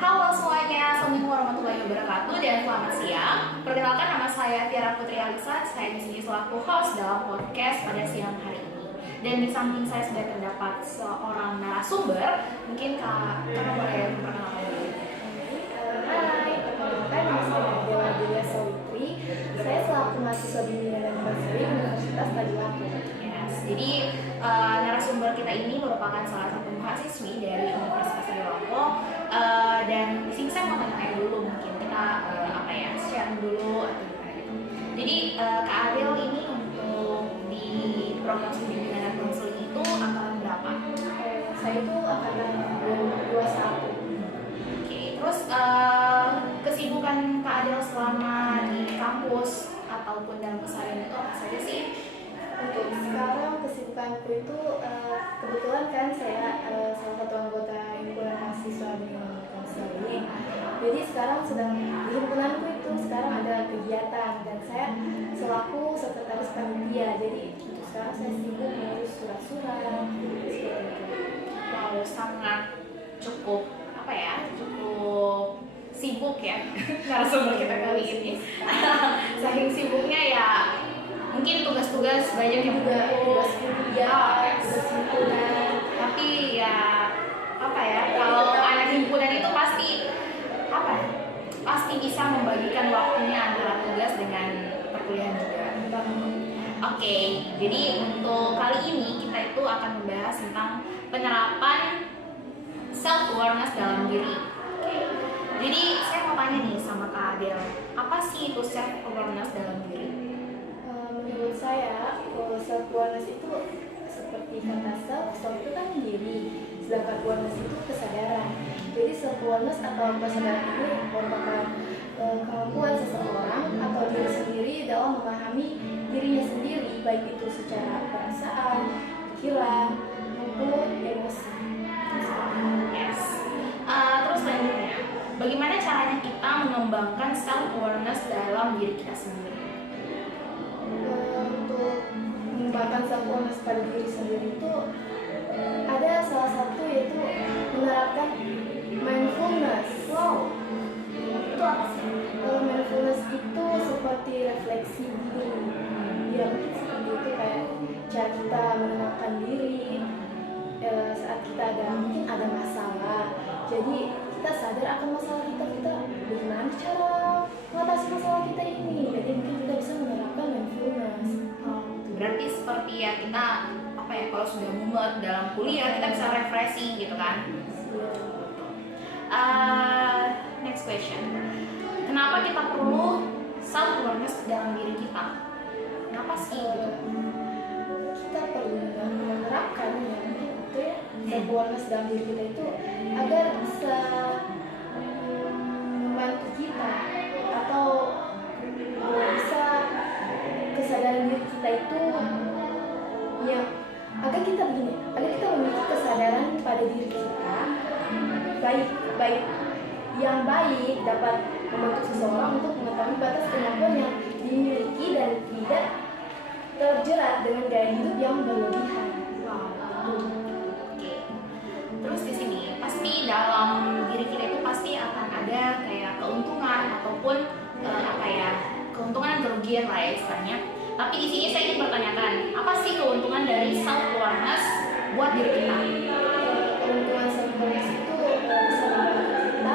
Halo semuanya, Assalamualaikum warahmatullahi wabarakatuh dan selamat siang. Perkenalkan, nama saya Tiara Putri Alisa. Saya di sini selaku host dalam podcast pada siang hari ini. Dan di samping saya sudah terdapat seorang narasumber. Mungkin Kakak boleh memperkenalkan diri. Hai, perkenalkan nama saya Dewa Julia Sawitri. Saya selaku mahasiswa bimbingan dan konseling Universitas Tadulako. Yes, jadi narasumber kita ini merupakan salah satu mahasiswi dari Universitas Tadulako. Dan di sini saya mau tanya dulu, mungkin kita share dulu atau gimana gitu. Jadi Kak Adel ini untuk di program studi bimbingan dan konseling itu angkatan berapa? Saya itu angkatan 2021. Oke, terus kesibukan Kak Adel selama di kampus ataupun dalam keseharian itu apa saja sih? Untuk sekarang kesibukanku itu kebetulan kan saya salah satu anggota himpunan mahasiswa bimbingan dan konseling. Jadi sekarang sedang di himpunanku itu sekarang ada kegiatan dan saya selaku sekretaris panitia. Jadi untuk sekarang saya sibuk mengurus surat-surat seperti itu. Wow, sangat cukup sibuk ya narasumber kita kali ini. Saking sibuknya ya mungkin tugas-tugas banyak juga, tugas kuliah, tugas himpunan. Tapi ya kalau anak himpunan itu pasti bisa membagikan waktunya antara tugas dengan perkuliahan juga. Oke, jadi untuk kali ini kita itu akan membahas tentang penerapan self awareness dalam diri. Oke. Jadi saya mau tanya nih sama Kak Adel, apa sih itu self awareness dalam diri? Menurut saya, self awareness itu seperti kata self itu kan diri, sedangkan awareness itu kesadaran. Jadi self awareness atau kesadaran ini merupakan kemampuan seseorang atau diri sendiri dalam memahami dirinya sendiri, baik itu secara perasaan, pikiran, maupun emosi. Yes. Terus selanjutnya, bagaimana caranya kita mengembangkan self awareness dalam diri kita sendiri? Untuk mengembangkan self awareness pada diri sendiri itu ada salah satu yaitu menerapkan mindfulness. Wow, itu apa sih? Mindfulness itu seperti refleksi diri. Ya mungkin seperti itu, kayak cara kita menenangkan diri saat kita mungkin ada masalah. Jadi kita sadar akan masalah kita bagaimana cara mengatasi masalah kita ini. Jadi mungkin kita bisa menerapkan mindfulness. Berarti seperti ya kita kalau sudah mumet dalam kuliah kita bisa refreshing gitu kan? Next question. Kenapa kita perlu self awareness dalam diri kita? Kenapa sih gitu? Kita perlu menerapkan itu ya self awareness dalam diri kita itu agar bisa membantu kita atau bisa kesadaran diri kita itu ya agar kita memiliki kesadaran pada diri kita baik yang baik dapat membantu seseorang untuk mengetahui batas kemampuan yang dimiliki dan tidak terjerat dengan gaya hidup yang berlebihan. Oke. Terus di sini pasti dalam diri kita itu pasti akan ada kayak keuntungan ataupun keuntungan dan kerugian lah ya istilahnya. Tapi di sini saya ingin bertanyakan, apa sih keuntungan dari self awareness buat diri kita? Keuntungan self awareness itu bisa membantu kita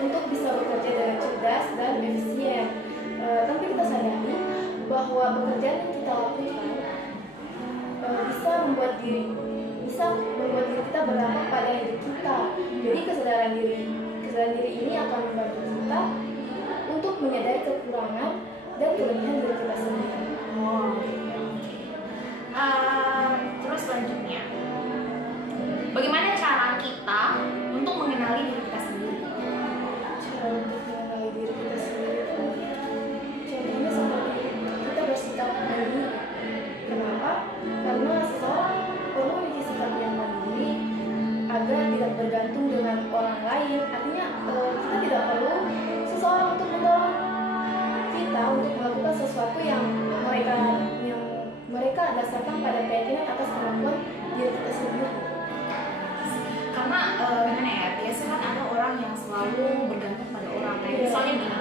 untuk bisa bekerja dengan cerdas dan efisien. Tapi kita sadari bahwa pekerjaan yang kita lakukan bisa membuat diri kita berdampak pada hidup kita. Jadi kesadaran diri ini akan membantu kita untuk menyadari kekurangan dan kelebihan diri kita sendiri. Terus selanjutnya, bagaimana cara kita untuk mengenali diri kita sendiri? Cara untuk mengenali diri kita sendiri itu contohnya seperti kita bersikap mandiri. Kenapa? Karena seseorang perlu memiliki sikap yang mandiri agar tidak bergantung dengan orang lain. Artinya kita tidak perlu seseorang untuk mendorong kita untuk melakukan sesuatu yang mereka dasarkan pada keyakinan atas kemampuan diri kita sendiri. Karena biasanya kan ada selalu bergantung pada orang. Kayak misalnya gini,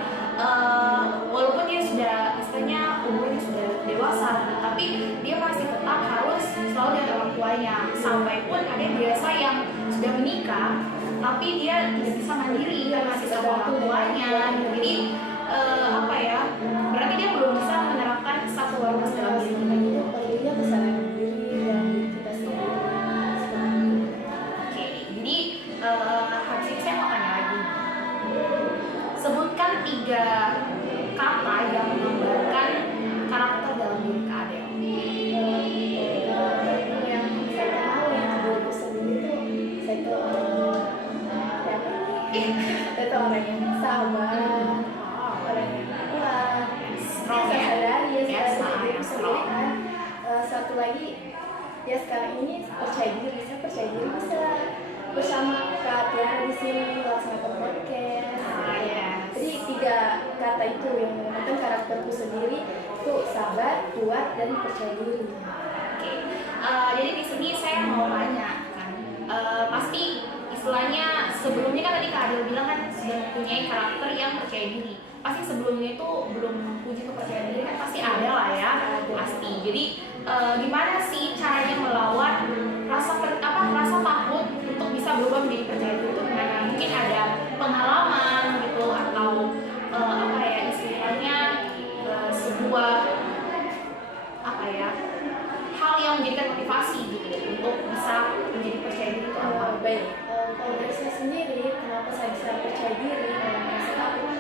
walaupun dia sudah istilahnya umurnya sudah dewasa, tapi dia masih tetap harus selalu dengan orang tuanya. Sampai pun ada biasa yang sudah menikah, tapi dia tidak bisa mandiri kan masih sama orang tuanya. Jadi apa ya? Berarti dia belum bisa menerapkan self awareness dalam diri kita gitu. Perlunya kesadaran diri dan kita sendiri. Oke, jadi habis ini saya mau tanya lagi. Sebutkan 3 kata yang menggambarkan karakter dalam diri Kak Adel. Yang saya kenal yang dulu sendiri tuh saya tuh saya tuh orang yang sabar, orang yang kuat, Strong ya? sadari ya Yes, sadari diri yang sendiri strong. kan. Satu lagi ya sekarang ini percaya diri, saya percaya diri bisa bersama Kak Tiara di sini melaksanakan podcast. Yes. Jadi 3 kata itu yang mengatakan karakterku sendiri itu sabar, kuat, dan percaya diri. Oke, jadi di sini saya mau tanya kan, pasti istilahnya sebelumnya kan tadi Kak Adel bilang kan sudah mempunyai karakter yang percaya diri. Pasti sebelumnya itu belum puji kepercayaan diri kan pasti ada lah ya, pasti. Jadi gimana sih caranya melawan rasa takut untuk bisa berubah menjadi percaya diri itu gimana? Mungkin ada pengalaman gitu atau apa ya istilahnya sebuah apa ya hal yang menjadikan motivasi gitu untuk bisa menjadi percaya diri itu apa? Baik, kalau dari saya sendiri, kenapa saya bisa percaya diri dalam merasa takut?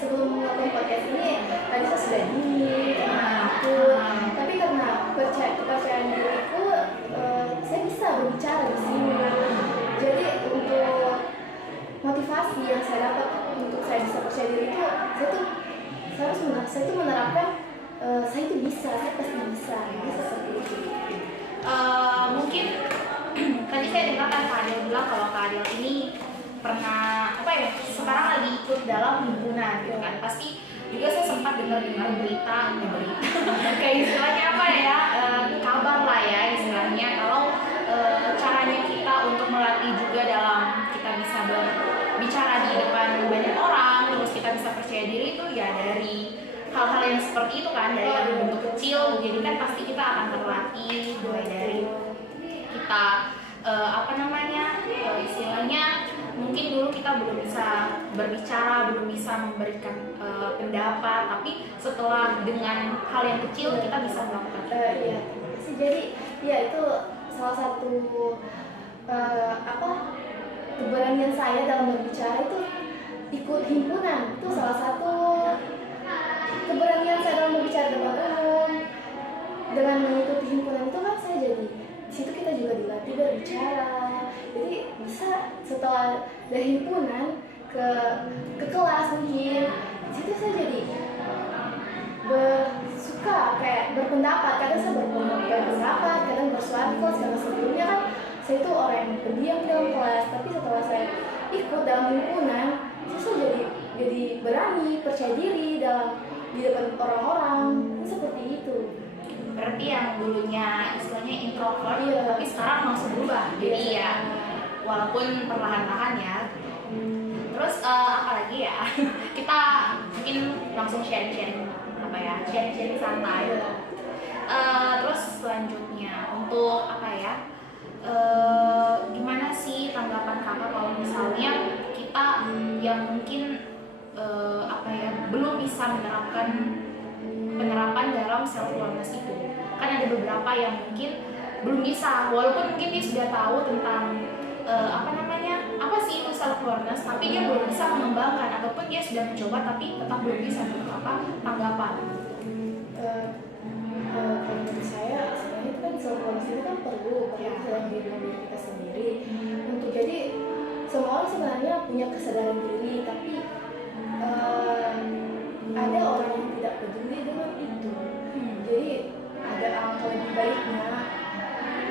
Sebelum melakukan podcast ini, tadi saya sudah dingin, takut. Tapi karena kepercayaan diriku, saya bisa berbicara di sini. Jadi untuk motivasi yang saya dapat untuk saya bisa percaya diri itu, saya tuh menerapkan saya itu bisa, saya pasti bisa seperti itu. Mungkin tadi saya dengar kan Kak Adel bilang kalau Kak Adel ini pernah apa ya sekarang lagi ikut dalam himpunan gitu kan, pasti juga saya sempat dengar berita kayak istilahnya apa ya kabar lah ya istilahnya kalau caranya kita untuk melatih juga dalam kita bisa berbicara di depan banyak orang terus kita bisa percaya diri itu ya dari hal-hal yang seperti itu kan, dari yang bentuk kecil. Jadi kan pasti kita akan terlatih mulai dari kita istilahnya mungkin dulu kita belum bisa berbicara, belum bisa memberikan pendapat, tapi setelah dengan hal yang kecil kita bisa melakukan Iya, jadi ya itu salah satu keberanian saya dalam berbicara itu ikut himpunan, itu salah satu keberanian saya dalam berbicara depan umum. Dengan mengikuti himpunan itu kan saya jadi di situ kita juga dilatih berbicara. Jadi bisa setelah dari himpunan ke kelas mungkin di situ saya jadi suka kayak berpendapat. Kadang saya berpendapat, kadang bersuara di kelas karena sebelumnya kan saya itu orang yang pendiam dalam kelas. Tapi setelah saya ikut dalam himpunan, saya jadi berani, percaya diri di depan orang-orang. Seperti itu. Berarti yang dulunya istilahnya introvert, Iya. tapi sekarang langsung berubah. Jadi ya walaupun perlahan-lahan ya. Terus apa lagi ya? Kita mungkin langsung sharing santai. Terus selanjutnya untuk apa ya? Gimana sih tanggapan kakak kalau misalnya kita yang mungkin belum bisa menerapkan penerapan dalam self awareness itu? Kan ada beberapa yang mungkin belum bisa, walaupun mungkin dia sudah tahu tentang apa sih itu self awareness, tapi dia belum bisa mengembangkan ataupun dia sudah mencoba tapi tetap belum bisa tanggapan. Kalau menurut saya sebenarnya itu kan self awareness itu kan perlu dalam diri kita sendiri. Untuk jadi semua orang sebenarnya punya kesadaran diri, tapi ada orang yang tidak peduli dengan itu. Jadi ada angka lebih baiknya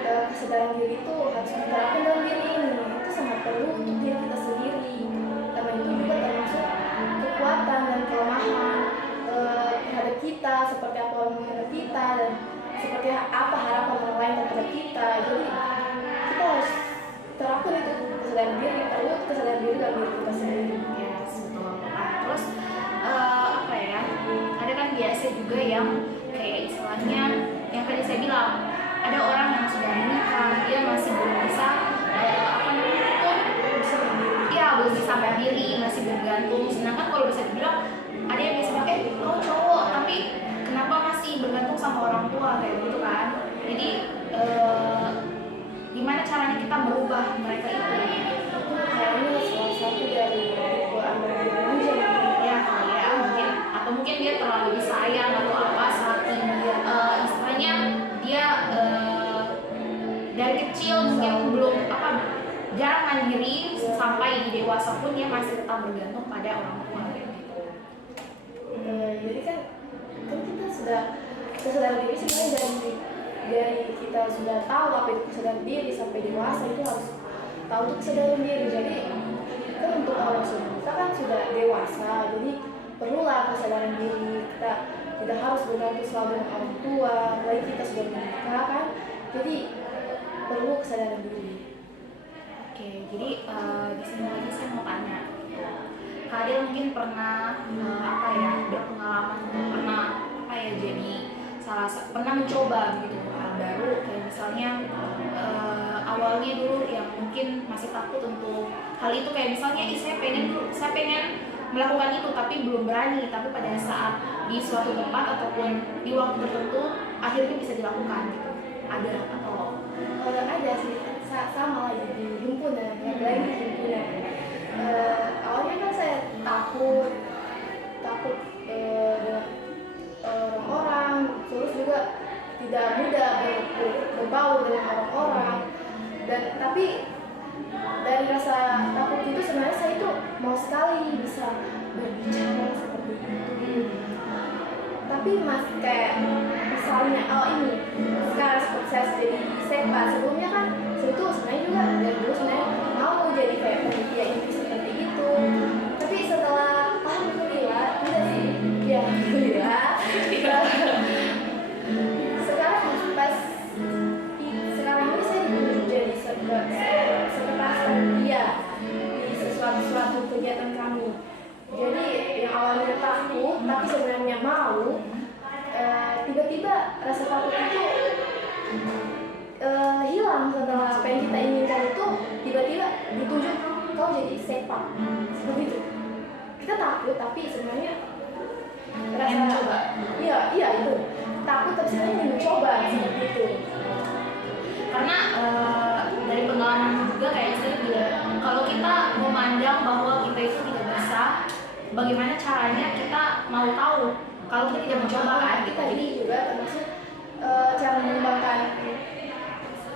kesadaran diri itu harus diterapkan dalam diri ini. Itu sangat perlu untuk diri kita sendiri. Karena itu juga termasuk kekuatan dan kelemahan terhadap kita, seperti apa orang menghadap kita dan seperti apa harapan orang lain terhadap kita. Jadi kita harus terapkan itu kesadaran kesadaran diri, perlu kesadaran diri dalam diri kita sendiri. Ya, betul. Terus apa ya? Ada kan biasa juga yang kayak istilahnya yang tadi saya bilang, ada orang yang sudah menikah, dia masih belum bisa apa namanya itu Bisa berdiri. ya belum bisa berdiri, masih bergantung. Sedangkan kalau bisa dibilang ada yang biasa bilang, kau cowok tapi kenapa masih bergantung sama orang tua kayak gitu kan. Jadi gimana caranya kita merubah mereka itu? Itu kayaknya salah satu dari tipe anak remaja Ya kali ya mungkin, atau mungkin dia terlalu disayang atau apa, saking istilahnya dia dari kecil mungkin belum apa jarang mandiri, sampai di dewasa pun dia masih tetap bergantung pada orang tua kayak gitu. Jadi kan kita sudah kesadaran diri sebenarnya dari kita sudah tahu apa itu kesadaran diri sampai dewasa itu harus tahu itu kesadaran diri. Jadi kan untuk orang kita kan sudah dewasa, jadi perlulah kesadaran diri. Kita tidak harus bergantung selalu dengan orang tua, apalagi kita sudah menikah kan, jadi perlu kesadaran diri. Oke, jadi di sini lagi saya mau tanya, Kak Adel mungkin pernah apa ya berpengalaman, pernah apa ya jadi pernah mencoba gitu hal baru, kayak misalnya awalnya dulu yang mungkin masih takut untuk hal itu, kayak misalnya saya pengen melakukan itu tapi belum berani, tapi pada saat di suatu tempat ataupun di waktu tertentu akhirnya bisa dilakukan gitu, ada atau Ada sih, sama lagi di himpunan, yang lain di himpunan. Awalnya kan saya takut dengan orang-orang, terus juga tidak mudah berbaur dengan orang-orang. Dan tapi dari rasa takut itu sebenarnya saya itu mau sekali bisa berbicara seperti itu. Tapi kayak misalnya ini sekarang seperti saya jadi sepa, sebelumnya kan saya itu sebenarnya juga dari dulu sebenarnya mau jadi kayak panitia inti seperti itu. Tapi setelah alhamdulillah tidak sih, ya alhamdulillah sekarang ini saya ditunjuk jadi sekretaris panitia di suatu kegiatan kami. Jadi yang awalnya takut tapi sebenarnya mau, tiba-tiba rasa takut itu hilang setelah apa yang kita inginkan itu tiba-tiba ditunjuk kau jadi sepak seperti itu. Kita takut tapi sebenarnya rasa mencoba. Iya itu takut tapi sebenarnya ingin mencoba seperti itu. Karena dari pengalaman juga kayak saya bilang, kalau kita memandang bahwa kita itu tidak bisa, bagaimana caranya kita mau tahu kalau kita tidak mencoba kan gitu. Kita ini juga termasuk cara mengembangkan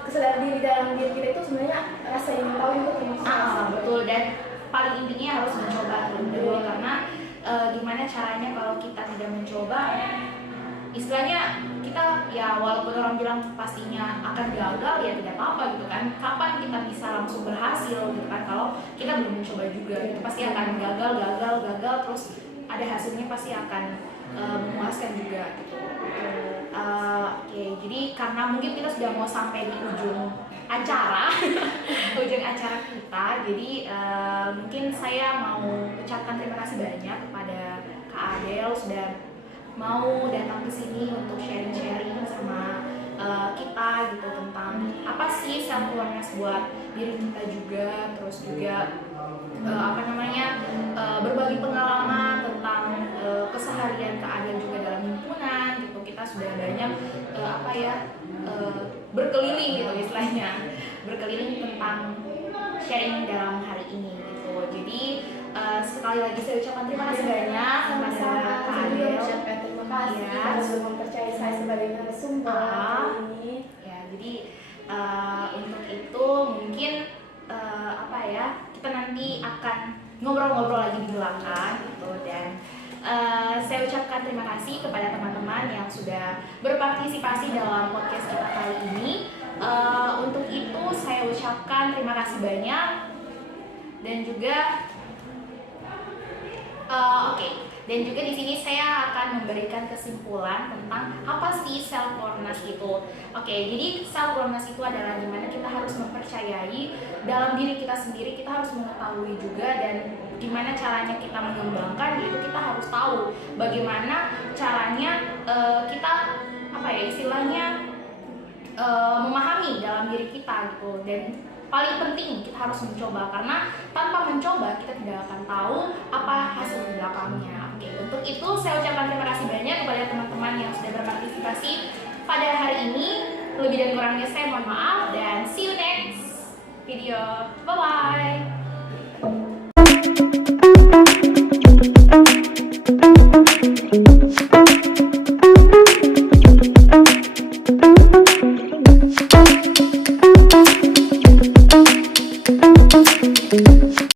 kesadaran diri dalam diri kita itu sebenarnya rasa ingin tahu juga termasuk. Betul, dan paling intinya harus mencoba dulu, karena gimana caranya kalau kita tidak mencoba, istilahnya kita ya walaupun orang bilang pastinya akan gagal ya tidak apa-apa gitu kan, kapan kita bisa langsung berhasil gitu kan kalau kita belum mencoba juga gitu, pasti akan gagal terus ada hasilnya pasti akan memuaskan juga gitu. Oke, jadi karena mungkin kita sudah mau sampai di ujung acara ujung acara kita, jadi mungkin saya mau ucapkan terima kasih banyak kepada Kak Adel sudah mau datang ke sini untuk sharing-sharing sama kita gitu tentang apa sih self awareness buat diri kita juga, terus juga berbagi pengalaman tentang keseharian keadaan juga dalam himpunan gitu. Kita sudah banyak berkeliling gitu istilahnya, berkeliling tentang sharing dalam hari ini gitu. Jadi sekali lagi saya ucapkan terima kasih banyak kepada Kak Adel. Terima kasih karena sudah mempercayai saya sebagai narasumber hari ini. Ya, jadi untuk itu mungkin kita nanti akan ngobrol-ngobrol lagi di belakang gitu, dan saya ucapkan terima kasih kepada teman-teman yang sudah berpartisipasi dalam podcast kita kali ini. Untuk itu saya ucapkan terima kasih banyak dan juga Dan juga di sini saya akan memberikan kesimpulan tentang apa sih self awareness itu. Oke, jadi self awareness itu adalah dimana kita harus mempercayai dalam diri kita sendiri, kita harus mengetahui juga, dan gimana caranya kita mengembangkan, yaitu kita harus tahu bagaimana caranya kita apa ya istilahnya memahami dalam diri kita gitu. Dan paling penting kita harus mencoba, karena tanpa mencoba kita tidak akan tahu apa hasil di belakangnya. Oke, untuk itu saya ucapkan terima kasih banyak kepada teman-teman yang sudah berpartisipasi pada hari ini. Lebih dan kurangnya saya mohon maaf, dan see you next video. Bye bye.